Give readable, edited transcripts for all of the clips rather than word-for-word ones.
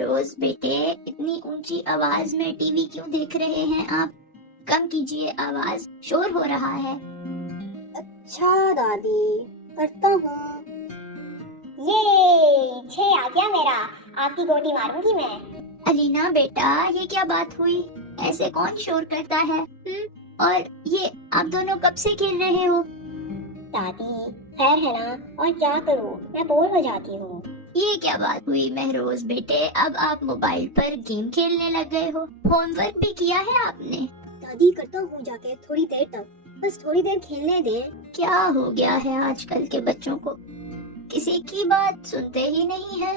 महरोज बेटे, इतनी ऊंची आवाज में टीवी क्यों देख रहे हैं आप? कम कीजिए आवाज, शोर हो रहा है। अच्छा दादी, करता हूँ। ये 6 आ गया मेरा, आपकी गोटी मारूंगी मैं। अलीना बेटा, ये क्या बात हुई? ऐसे कौन शोर करता है? और ये आप दोनों कब से खेल रहे हो? दादी खैर है ना, और क्या करूँ, मैं बोर हो जाती हूँ। ये क्या बात हुई महरोज बेटे, अब आप मोबाइल पर गेम खेलने लग गए हो? होमवर्क भी किया है आपने? दादी करता हूँ जाके थोड़ी देर तक, बस थोड़ी देर खेलने दे। क्या हो गया है आजकल के बच्चों को, किसी की बात सुनते ही नहीं है।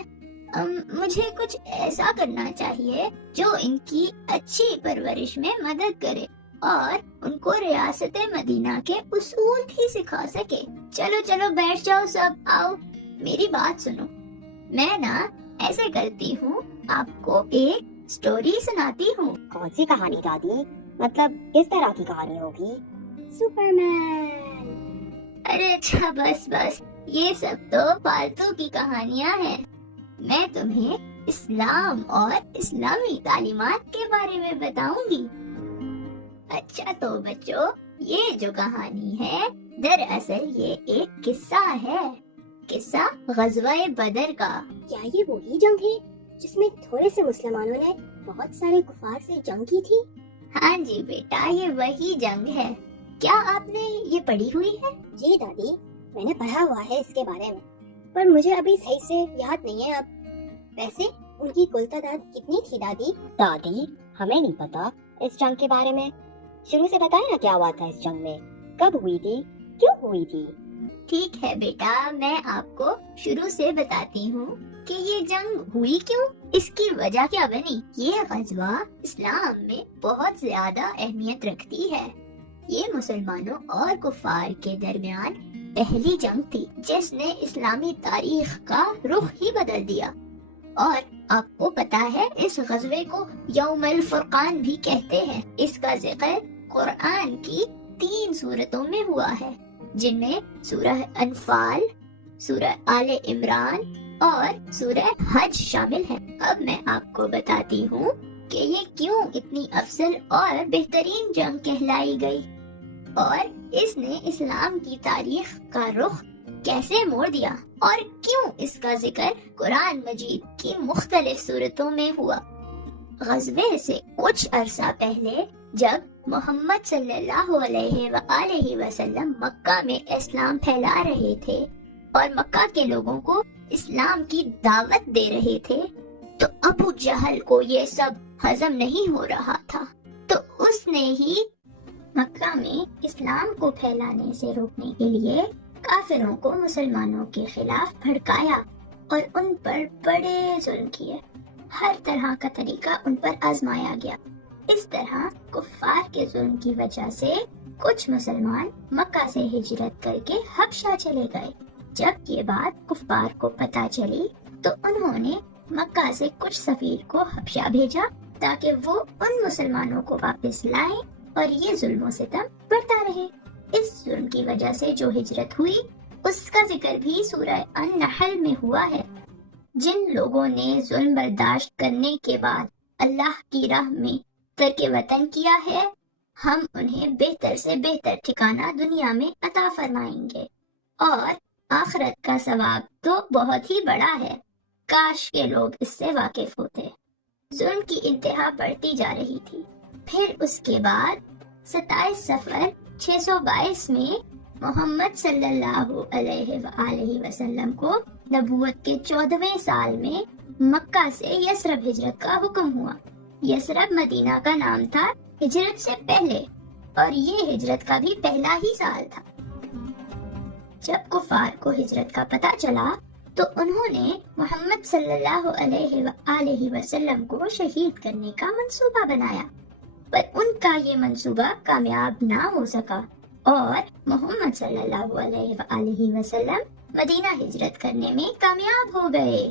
मुझे कुछ ऐसा करना चाहिए जो इनकी अच्छी परवरिश में मदद करे और उनको रियासत मदीना के उसूल भी सिखा सके। चलो चलो बैठ जाओ सब, आओ मेरी बात सुनो। मैं ना ऐसे करती हूँ, आपको एक स्टोरी सुनाती हूँ। कौन सी कहानी दादी? मतलब किस तरह की कहानी होगी? सुपरमैन। अरे अच्छा, बस बस, ये सब तो फालतू की कहानियाँ हैं। मैं तुम्हें इस्लाम और इस्लामी तालीमात के बारे में बताऊंगी। अच्छा तो बच्चों, ये जो कहानी है दरअसल ये एक किस्सा है, किस्सा ग़ज़वा-ए बदर का। क्या ये वही जंग है जिसमें थोड़े से मुसलमानों ने बहुत सारे कुफार से जंग की थी? हाँ जी बेटा, ये वही जंग है। क्या आपने ये पढ़ी हुई है? जी दादी, मैंने पढ़ा हुआ है इसके बारे में, पर मुझे अभी सही से याद नहीं है। अब वैसे उनकी कुल तादाद कितनी थी दादी? दादी हमें नहीं पता इस जंग के बारे में। शुरू से बताए ना, क्या हुआ था इस जंग में, कब हुई थी, क्यों हुई थी? ठीक है बेटा, मैं आपको शुरू से बताती हूँ कि ये जंग हुई क्यों, इसकी वजह क्या बनी। ये ग़ज़वा इस्लाम में बहुत ज्यादा अहमियत रखती है। ये मुसलमानों और कुफार के दरमियान पहली जंग थी जिसने इस्लामी तारीख का रुख ही बदल दिया। और आपको पता है, इस ग़ज़वे को यौमुल फुरक़ान भी कहते हैं। इसका जिक्र कुरान की 3 सूरतों में हुआ है, जिनमें सूरह अनफाल, सूरह आले इमरान और सूरह हज शामिल है। अब मैं आपको बताती हूँ कि ये क्यों इतनी अफजल और बेहतरीन जंग कहलाई गई और इसने इस्लाम की तारीख का रुख कैसे मोड़ दिया और क्यों इसका जिक्र कुरान मजीद की मुख्तलिफ सूरतों में हुआ। ग़ज़वे से कुछ अरसा पहले जब मोहम्मद सल्लल्लाहु अलैहि वसल्लम मक्का में इस्लाम फैला रहे थे और मक्का के लोगों को इस्लाम की दावत दे रहे थे, तो अबू जहल को ये सब हजम नहीं हो रहा था। तो उसने ही मक्का में इस्लाम को फैलाने से रोकने के लिए काफिरों को मुसलमानों के खिलाफ भड़काया और उन पर बड़े जुल्म किए। हर तरह का तरीका उन पर आजमाया गया। इस तरह कुफार के जुल्म की वजह से कुछ मुसलमान मक्का से हिजरत करके हबशा चले गए। जब ये बात कुफार को पता चली तो उन्होंने मक्का से कुछ सफीर को हबशा भेजा ताकि वो उन मुसलमानों को वापस लाएं और ये जुल्म सितम बढ़ता रहे। इस जुल्म की वजह से जो हिजरत हुई उसका जिक्र भी सूरह अन-नहल में हुआ है। जिन लोगों ने जुल्म बर्दाश्त करने के बाद अल्लाह की राह में तर्क वतन किया है, हम उन्हें बेहतर से बेहतर ठिकाना दुनिया में अता फरमाएंगे और आखिरत का सवाब तो बहुत ही बड़ा है। काश के लोग इससे वाकिफ होते। जुल्म की इंतहा बढ़ती जा रही थी। फिर उसके बाद 27 सफर 622 में मोहम्मद सल्लल्लाहु अलैहि वसल्लम को नबूवत के 14वें साल में मक्का से यसरब हिजरत का हुक्म हुआ। यसरब मदीना का नाम था हिजरत से पहले और ये हिजरत का भी पहला ही साल था। जब कुफार को हिजरत का पता चला तो उन्होंने मोहम्मद सल्लल्लाहु अलैहि वसल्लम को शहीद करने का मंसूबा बनाया, पर उनका ये मंसूबा कामयाब ना हो सका और मोहम्मद सल्लल्लाहु अलैहि वसल्लम मदीना हिजरत करने में कामयाब हो गए।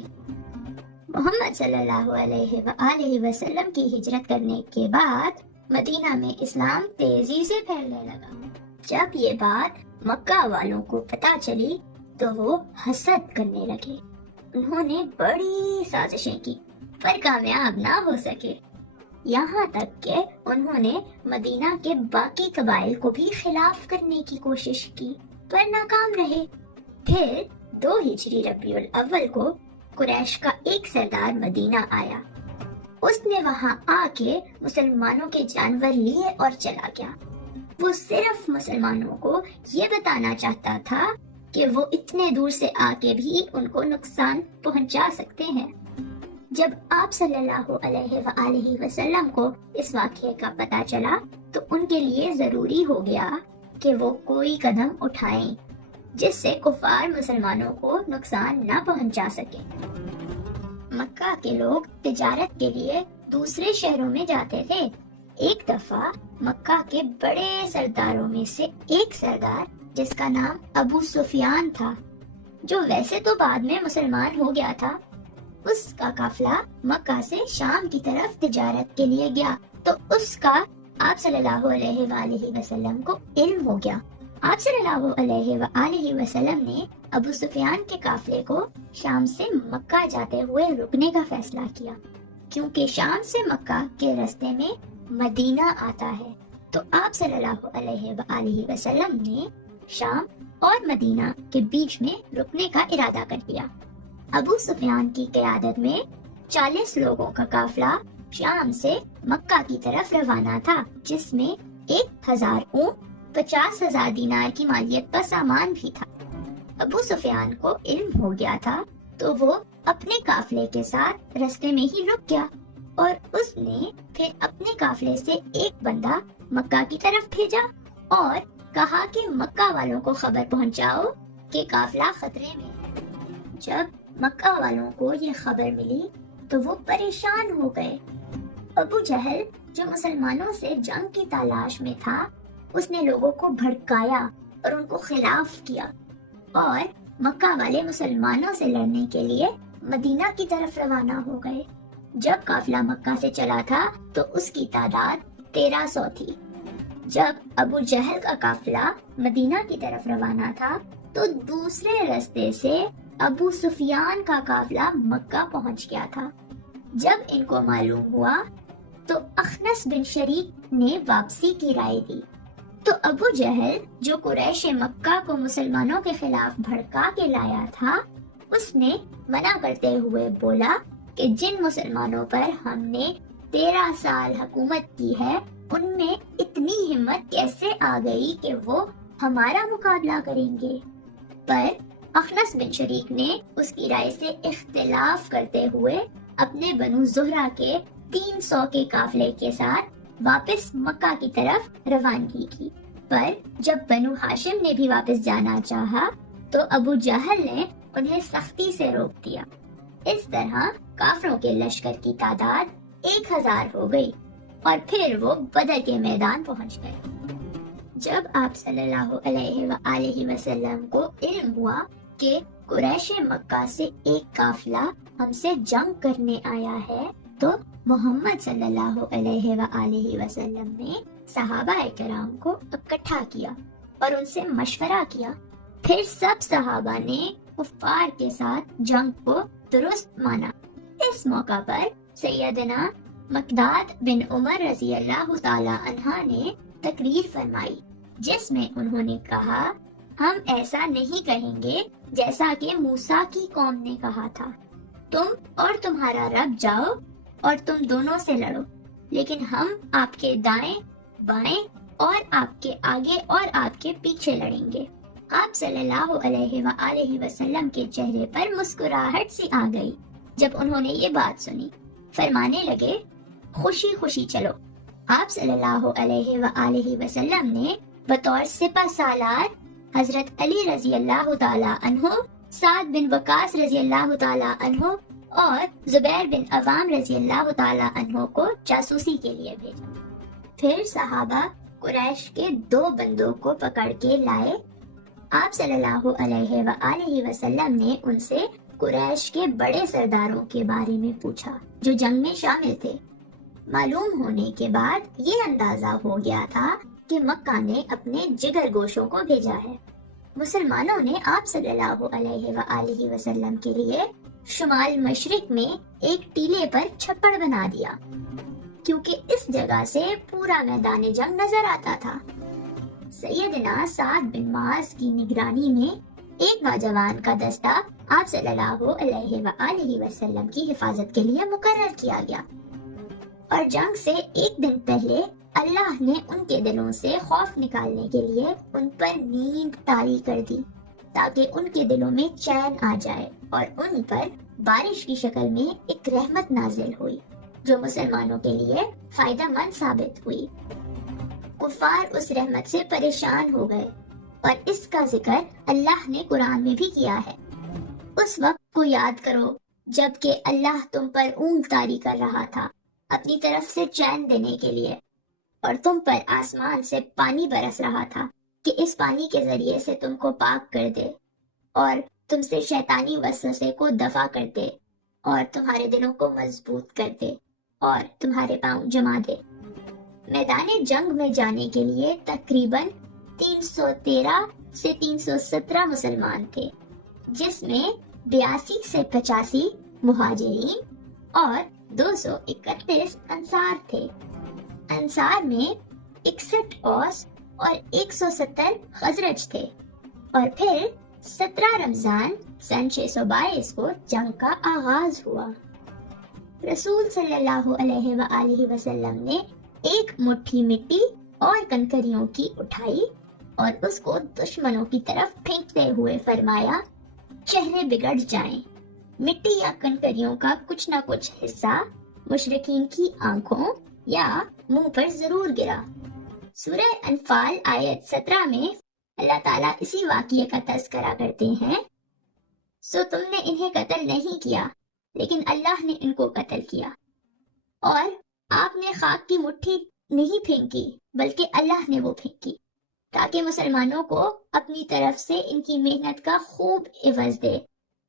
मोहम्मद सल्लल्लाहु अलैहि वसल्लम की हिजरत करने के बाद मदीना में इस्लाम तेजी से फैलने लगा। जब ये बात मक्का वालों को पता चली तो वो हसद करने लगे। उन्होंने बड़ी साजिशें की पर कामयाब ना हो सके। यहाँ तक कि उन्होंने मदीना के बाकी कबाइल को भी खिलाफ करने की कोशिश की, पर नाकाम रहे। फिर 2 हिजरी रबीउल अव्वल को कुरैश का एक सरदार मदीना आया। उसने वहाँ आके मुसलमानों के जानवर लिए और चला गया। वो सिर्फ मुसलमानों को ये बताना चाहता था कि वो इतने दूर से आके भी उनको नुकसान पहुंचा सकते हैं। जब आप सल्लल्लाहु अलैहि वसल्लम को इस वाक़ये का पता चला तो उनके लिए जरूरी हो गया कि वो कोई कदम उठाएं जिससे कुफार मुसलमानों को नुकसान न पहुंचा सके। मक्का के लोग तिजारत के लिए दूसरे शहरों में जाते थे। एक दफा मक्का के बड़े सरदारों में से एक सरदार, जिसका नाम अबू सुफियान था, जो वैसे तो बाद में मुसलमान हो गया था, उसका काफिला मक्का से शाम की तरफ तिजारत के लिए गया तो उसका आप सल्लल्लाहु अलैहि वसल्लम को इल्म हो गया। आप सल्लल्लाहु अलैहि वसल्लम ने अबू सुफियान के काफिले को शाम से मक्का जाते हुए रुकने का फैसला किया, क्योंकि शाम से मक्का के रास्ते में मदीना आता है। तो आप सल्लल्लाहु अलैहि वसल्लम ने शाम और मदीना के बीच में रुकने का इरादा कर लिया। अबू सुफियान की क़यादत में 40 लोगों का काफिला शाम से मक्का की तरफ रवाना था, जिसमें 1000 ऊंट, 50,000 दीनार की मालियत का सामान भी था। अबू सुफियान को इल्म हो गया था तो वो अपने काफिले के साथ रास्ते में ही रुक गया और उसने फिर अपने काफिले से एक बंदा मक्का की तरफ भेजा और कहा कि मक्का वालों को खबर पहुंचाओ कि काफिला खतरे में है। जब मक्का वालों को ये खबर मिली तो वो परेशान हो गए। अबू जहल, जो मुसलमानों से जंग की तलाश में था, उसने लोगों को भड़काया और उनको खिलाफ किया और मक्का वाले मुसलमानों से लड़ने के लिए मदीना की तरफ रवाना हो गए। जब काफिला मक्का से चला था तो उसकी तादाद 1300 थी। जब अबू जहल का काफिला मदीना की तरफ रवाना था तो दूसरे रास्ते से अबू सुफियान का काफिला मक्का पहुंच गया था। जब इनको मालूम हुआ तो अखनस बिन शरीक ने वापसी की राय दी। तो अबू जहल, जो कुरैश मक्का को मुसलमानों के खिलाफ भड़का के लाया था, उसने मना करते हुए बोला कि जिन मुसलमानों पर हमने 13 साल हुकूमत की है, उनमें इतनी हिम्मत कैसे आ गई कि वो हमारा मुकाबला करेंगे। पर अखनस बिन शरीक ने उसकी राय से इख्तिलाफ करते हुए अपने बनु ज़ुहरा के 300 के काफिले के साथ वापस मक्का की तरफ रवानगी की। पर जब बनु हाशिम ने भी वापस जाना चाहा तो अबू जहल ने उन्हें सख्ती से रोक दिया। इस तरह काफिरों के लश्कर की तादाद 1000 हो गई और फिर वो बदर के मैदान पहुंच गए। जब आप सल्लल्लाहु अलैहि वसल्लम को इल्म हुआ कि कुरैश मक्का से एक काफिला हमसे जंग करने आया है, तो मोहम्मद सल्लल्लाहु अलैहि वसल्लम ने सहाबा किराम को इकट्ठा किया और उनसे मशवरा किया। फिर सब सहाबा ने कुफ्फार के साथ जंग को दुरुस्त माना। इस मौका पर सैयदना मकदाद बिन उमर रज़ी अल्लाह ताला अन्हा ने तकरीर फरमाई, जिसमें उन्होंने कहा, हम ऐसा नहीं कहेंगे जैसा कि मूसा की कौम ने कहा था, तुम और तुम्हारा रब जाओ और तुम दोनों से लड़ो, लेकिन हम आपके दाएं बाएं और आपके आगे और आपके पीछे लड़ेंगे। आप सल्लल्लाहु अलैहि वसल्लम के चेहरे पर मुस्कुराहट सी आ गई जब उन्होंने ये बात सुनी। फरमाने लगे, खुशी खुशी चलो। आप सल्लल्लाहु अलैहि वसल्लम ने बतौर सिपा सालार हजरत अली रजी अल्लाह ताला अन्हो, साद बिन वकास रजी अल्लाह ताला अन्हो और जुबैर बिन अवाम रजी अल्लाह ताला अन्हो को जासूसी के लिए भेजा। फिर सहाबा कुरैश के 2 बंदों को पकड़ के लाए। आप सल्लल्लाहु अलैहि वसल्लम ने उनसे कुरैश के बड़े सरदारों के बारे में पूछा जो जंग में शामिल थे। मालूम होने के बाद ये अंदाजा हो गया था कि मक्का ने अपने जिगर गोशों को भेजा है। मुसलमानों ने आप सल्लल्लाहु अलैहि वसल्लम के लिए शुमाल मशरिक में एक टीले पर छप्पड़ बना दिया, क्योंकि इस जगह से पूरा मैदान जंग नजर आता था। सैयदना साद बिन मास की निगरानी में एक नौजवान का दस्ता आप सल्लल्लाहु अलैहि वसल्लम की हिफाजत के लिए मुकर्रर किया गया, और जंग से एक दिन पहले अल्लाह ने उनके दिलों से खौफ निकालने के लिए उन पर नींद तारी कर दी, ताकि उनके दिलों में चैन आ जाए और उन पर बारिश की शक्ल में एक रहमत नाजिल हुई, जो मुसलमानों के लिए फायदेमंद साबित हुई। कुफार उस रहमत से परेशान हो गए, और इसका जिक्र अल्लाह ने कुरान में भी किया है। उस वक्त को याद करो जबकि अल्लाह तुम पर ऊंट तारी कर रहा था अपनी तरफ से चैन देने के लिए, और तुम पर आसमान से पानी बरस रहा था कि इस पानी के जरिए से तुमको पाक कर दे और तुमसे शैतानी वसवसे को दफा कर दे और तुम्हारे दिलों को मजबूत कर दे और तुम्हारे पांव जमा दे। मैदान जंग में जाने के लिए तकरीबन 313 से 317 मुसलमान थे, जिसमें 82 से 85 मुहाजिरीन और 231 अंसार थे। अंसार में 61 औस और 170 खजरज थे। और फिर 17 रमजान सन 622 को जंग का आगाज हुआ। रसूल सल्लल्लाहु अलैहि वसल्लम ने एक मुट्ठी मिट्टी और कंकरियों की उठाई और उसको दुश्मनों की तरफ फेंकते हुए फरमाया, चेहरे बिगड़ जाएं। मिट्टी या कंकरियों का कुछ न कुछ हिस्सा मुशरिकीन की आंखों या मुंह पर जरूर गिरा। सूरह अनफाल आयत 17 में अल्लाह ताला इसी वाक़ये का तज़किरा करते हैं, सो तुमने इन्हें कत्ल नहीं किया, लेकिन अल्लाह ने इनको कत्ल किया, और आपने खाक की मुट्ठी नहीं फेंकी, बल्कि अल्लाह ने वो फेंकी, ताकि मुसलमानों को अपनी तरफ से इनकी मेहनत का खूब इवज़ दे।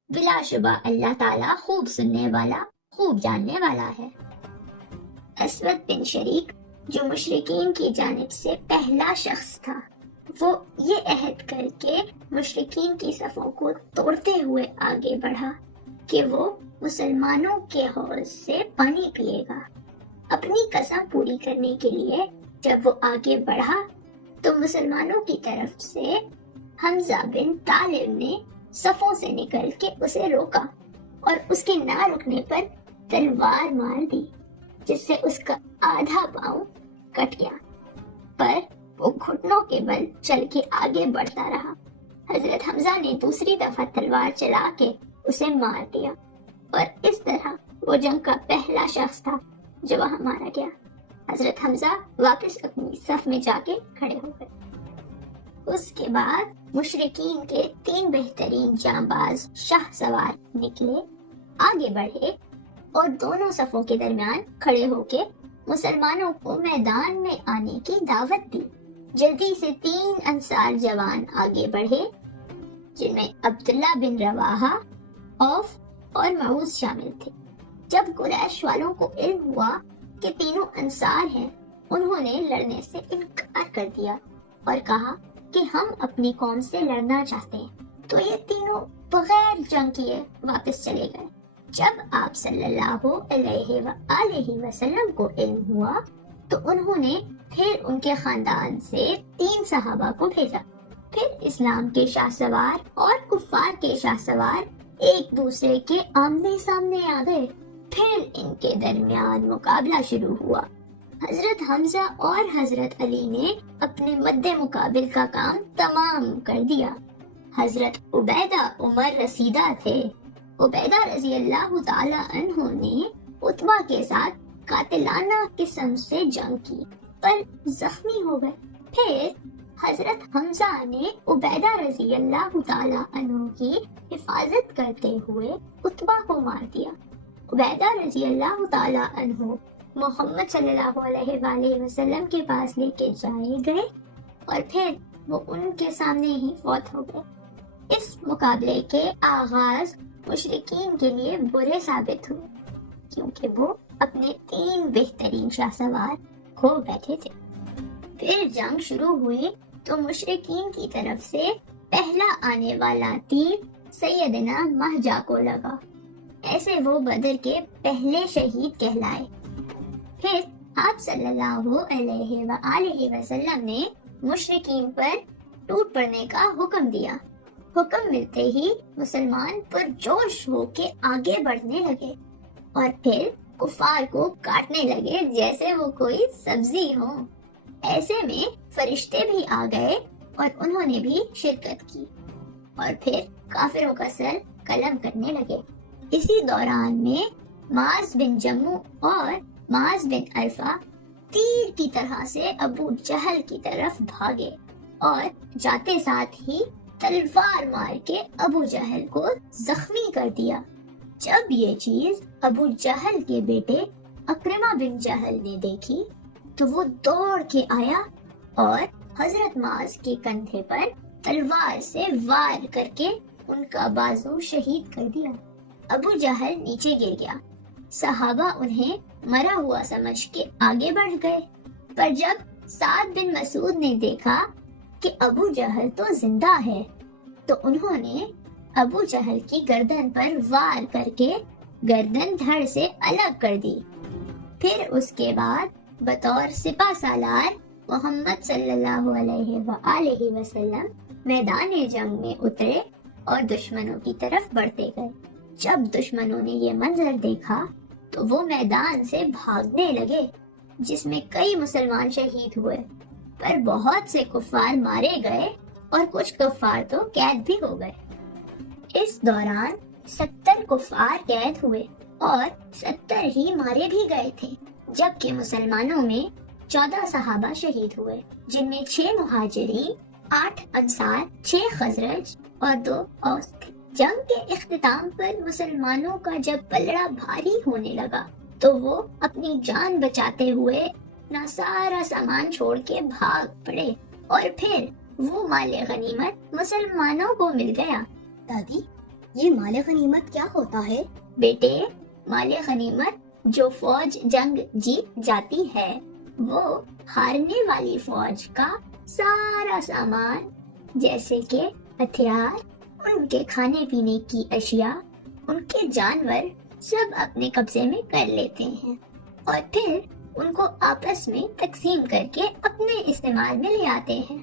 बिलाशुबा अल्लाह ताला खूब सुनने वाला, खूब जानने वाला है। असवद बिन शरीक, जो मुशरिकीन की जानिब से पहला शख्स था, वो ये अहद करके मुशरिकीन की सफों को तोड़ते हुए आगे बढ़ा कि वो मुसलमानों के हौज से पानी पिएगा। अपनी कसम पूरी करने के लिए जब वो आगे बढ़ा तो मुसलमानों की तरफ से हमजा बिन तालिब ने सफों से निकल के उसे रोका और उसके ना रुकने पर तलवार मार दी, जिससे उसका आधा पांव कट गया, पर वो घुटनों के बल चल के आगे बढ़ता रहा। हजरत हमजा ने दूसरी दफा तलवार चला के उसे मार दिया, और इस तरह वो जंग का पहला शख्स था जो वहां मारा गया। हजरत हमजा वापस अपनी सफ में जाके खड़े हो गए। उसके बाद मुशरिकीन के 3 बेहतरीन जांबाज शाह सवार निकले, आगे बढ़े और दोनों सफों के दरमियान खड़े होके मुसलमानों को मैदान में आने की दावत दी। जल्दी से 3 अंसार जवान आगे बढ़े, जिनमें अब्दुल्ला बिन रवाहा, औफ और मऊज शामिल थे। जब कुरैश वालों को इल्म हुआ कि तीनों अंसार हैं, उन्होंने लड़ने से इनकार कर दिया और कहा कि हम अपनी कौम से लड़ना चाहते हैं। तो ये तीनों बगैर जंग किए वापस चले गए। जब आप सल्लल्लाहु अलैहि वसल्लम को इल्म हुआ तो उन्होंने फिर उनके खानदान से 3 सहाबा को भेजा। फिर इस्लाम के शाहसवार और कुफार के शाहसवार एक दूसरे के आमने सामने आ गए। फिर इनके दरमियान मुकाबला शुरू हुआ। हजरत हमजा और हजरत अली ने अपने मद्दे मुकाबिल का काम तमाम कर दिया। हजरत उबैदा उमर रसीदा थे। उबैदा रजी अल्लाह ताला अन्हु ने उतबा के साथ कातिलाना किस्म से जंग की, पर जख्मी हो गए। फिर हजरत हमजा ने उबैदा रजी अल्लाह ताला अन्हु की हिफाजत करते हुए उतबा को मार दिया। उबैदा रजी अल्लाह ताला अन्हु मोहम्मद सल्लल्लाहु अलैहि वसल्लम के पास लेके जाए गए और फिर वो उनके सामने ही फौत हो गए। इस मुकाबले के आगाज मुशरिकीन के लिए बुरे साबित हुए, क्योंकि वो अपने 3 बेहतरीन शाहसवार खो बैठे थे। फिर जंग शुरू हुई तो मुशरिकीन की तरफ से पहला आने वाला तीर सैयदना महजा को लगा ऐसे वो बदर के पहले शहीद कहलाए। फिर आप सल्लल्लाहु अलैहि वसल्लम ने मुशरिकीन पर टूट पड़ने का हुक्म दिया। हुक्म मिलते ही मुसलमान पुरजोश होके आगे बढ़ने लगे और फिर कुफार को काटने लगे जैसे वो कोई सब्जी हो। ऐसे में फरिश्ते भी आ गए और उन्होंने भी शिरकत की और फिर काफिरों का सर कलम करने लगे। इसी दौरान में माज बिन जम्मू और माज बिन अरफा तीर की तरह से अबू जहल की तरफ भागे और जाते साथ ही तलवार मार के अबू जहल को जख्मी कर दिया। जब ये चीज अबू जहल के बेटे अक्रमा बिन जहल ने देखी तो वो दौड़ के आया और हजरत माज के कंधे पर तलवार से वार करके उनका बाजू शहीद कर दिया। अबू जहल नीचे गिर गया। सहाबा उन्हें मरा हुआ समझ के आगे बढ़ गए, पर जब साद बिन मसूद ने देखा कि अबू जहल तो जिंदा है तो उन्होंने अबू जहल की गर्दन पर वार करके गर्दन धड़ से अलग कर दी। फिर उसके बाद बतौर सिपा सालार मोहम्मद सल्लल्लाहु अलैहि वसल्लम मैदान जंग में उतरे और दुश्मनों की तरफ बढ़ते गए। जब दुश्मनों ने ये मंजर देखा तो वो मैदान से भागने लगे, जिसमें कई मुसलमान शहीद हुए, पर बहुत से कुफार मारे गए और कुछ कुफार तो कैद भी हो गए। इस दौरान 70 कुफार कैद हुए और 70 ही मारे भी गए थे, जबकि मुसलमानों में 14 सहाबा शहीद हुए, जिनमें 6 मुहाजिरीन, 8 अंसार, 6 खजरज और 2 औस थे। जंग के इख्तिताम पर मुसलमानों का जब पलड़ा भारी होने लगा तो वो अपनी जान बचाते हुए अपना सारा सामान छोड़ के भाग पड़े और फिर वो माले गनीमत मुसलमानों को मिल गया। दादी, ये माले गनीमत क्या होता है? बेटे, माले गनीमत जो फौज जंग जीत जाती है वो हारने वाली फौज का सारा सामान, जैसे कि हथियार, उनके खाने पीने की अशिया, उनके जानवर सब अपने कब्जे में कर लेते हैं और फिर उनको आपस में तकसीम करके अपने इस्तेमाल में ले आते हैं।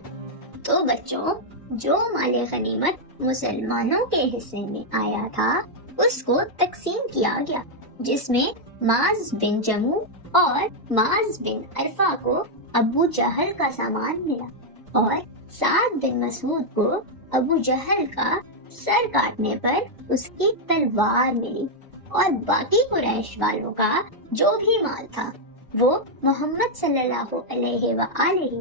तो बच्चों, जो माले गनीमत मुसलमानों के हिस्से में आया था उसको तकसीम किया गया, जिसमें माज बिन जमू और माज बिन अरफा को अबू जहल का सामान मिला और साद बिन मसूद को अबू जहल का सर काटने पर उसकी तलवार मिली और बाकी कुरैश वालों का जो भी माल था वो मोहम्मद सल्लल्लाहु अलैहि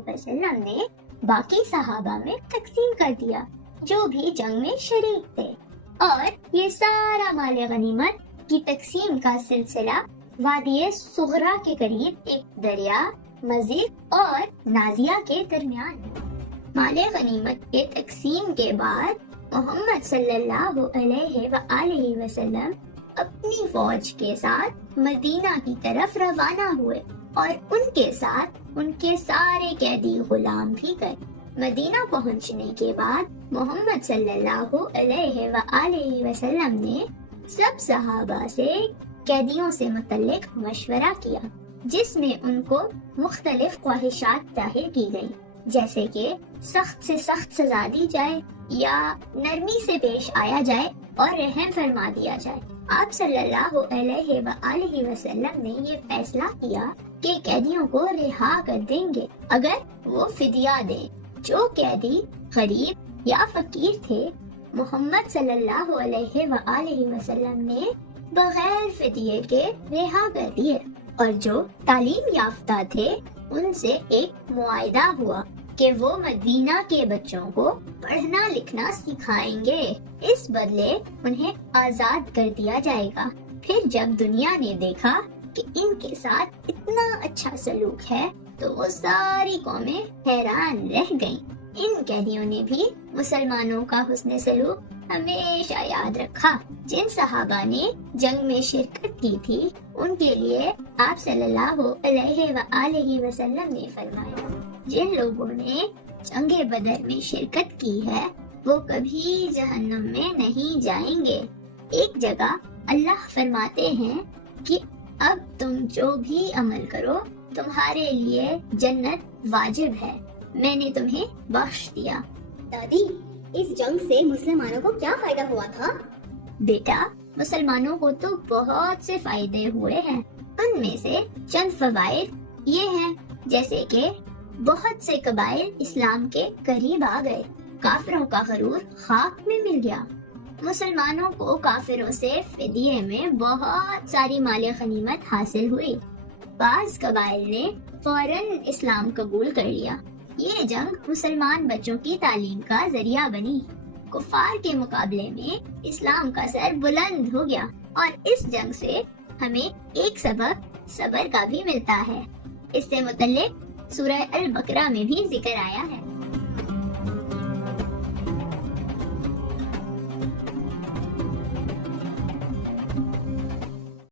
वसल्लम ने बाकी सहाबा में तकसीम कर दिया जो भी जंग में शरीक थे। और ये सारा माले गनीमत की तकसीम का सिलसिला वादिये सुगरा के करीब एक दरिया मस्जिद और नाजिया के दरमियान है। माले गनीमत के तकसीम के बाद मोहम्मद सल्लल्लाहु अलैहि वसल्लम अपनी फौज के साथ मदीना की तरफ रवाना हुए और उनके साथ उनके सारे कैदी गुलाम भी गए। मदीना पहुंचने के बाद मोहम्मद सल्लल्लाहु अलैहि वसल्लम ने सब सहाबा से कैदियों से मुतल्लिक मशवरा किया, जिसमें उनको मुख्तलिफ ख्वाहिशात जाहिर की गयी, जैसे कि सख्त से सख्त सजा दी जाए या नरमी से पेश आया जाए और रहम फरमा दिया जाए। आप सल्लल्लाहु अलैहि वसल्लम ने ये फैसला किया कि कैदियों को रिहा कर देंगे अगर वो फिदिया दें। जो कैदी गरीब या फकीर थे, मोहम्मद सल्लल्लाहु अलैहि वसल्लम ने बगैर फिदिये के रिहा कर दिए और जो तालीम याफ्ता थे उनसे एक मुआयदा हुआ कि वो मदीना के बच्चों को पढ़ना लिखना सिखाएंगे, इस बदले उन्हें आजाद कर दिया जाएगा। फिर जब दुनिया ने देखा कि इनके साथ इतना अच्छा सलूक है तो वो सारी कौमें हैरान रह गईं। इन कैदियों ने भी मुसलमानों का हुस्न सलूक हमेशा याद रखा। जिन सहाबा ने जंग में शिरकत की थी उनके लिए आप सल्लल्लाहु अलैहि वसल्लम ने फरमाया, जिन लोगों ने जंगे बदर में शिरकत की है वो कभी जहन्नम में नहीं जाएंगे। एक जगह अल्लाह फरमाते हैं कि अब तुम जो भी अमल करो तुम्हारे लिए जन्नत वाजिब है, मैंने तुम्हें बख्श दिया। दादी, इस जंग से मुसलमानों को क्या फायदा हुआ था? बेटा, मुसलमानों को तो बहुत से फायदे हुए हैं। उनमें से चंद फवाइद ये हैं, जैसे कि बहुत से कबाइल इस्लाम के करीब आ गए, काफिरों का गरूर खाक में मिल गया। मुसलमानों को काफिरों से फिदिये में बहुत सारी माले गनीमत हासिल हुई। बाज कबाइल ने फौरन इस्लाम कबूल कर लिया। ये जंग मुसलमान बच्चों की तालीम का जरिया बनी। कुफार के मुकाबले में इस्लाम का सर बुलंद हो गया। और इस जंग से हमें एक सबक सब्र का भी मिलता है। इससे मुतल्लिक सूरह अल बकरा में भी जिक्र आया है।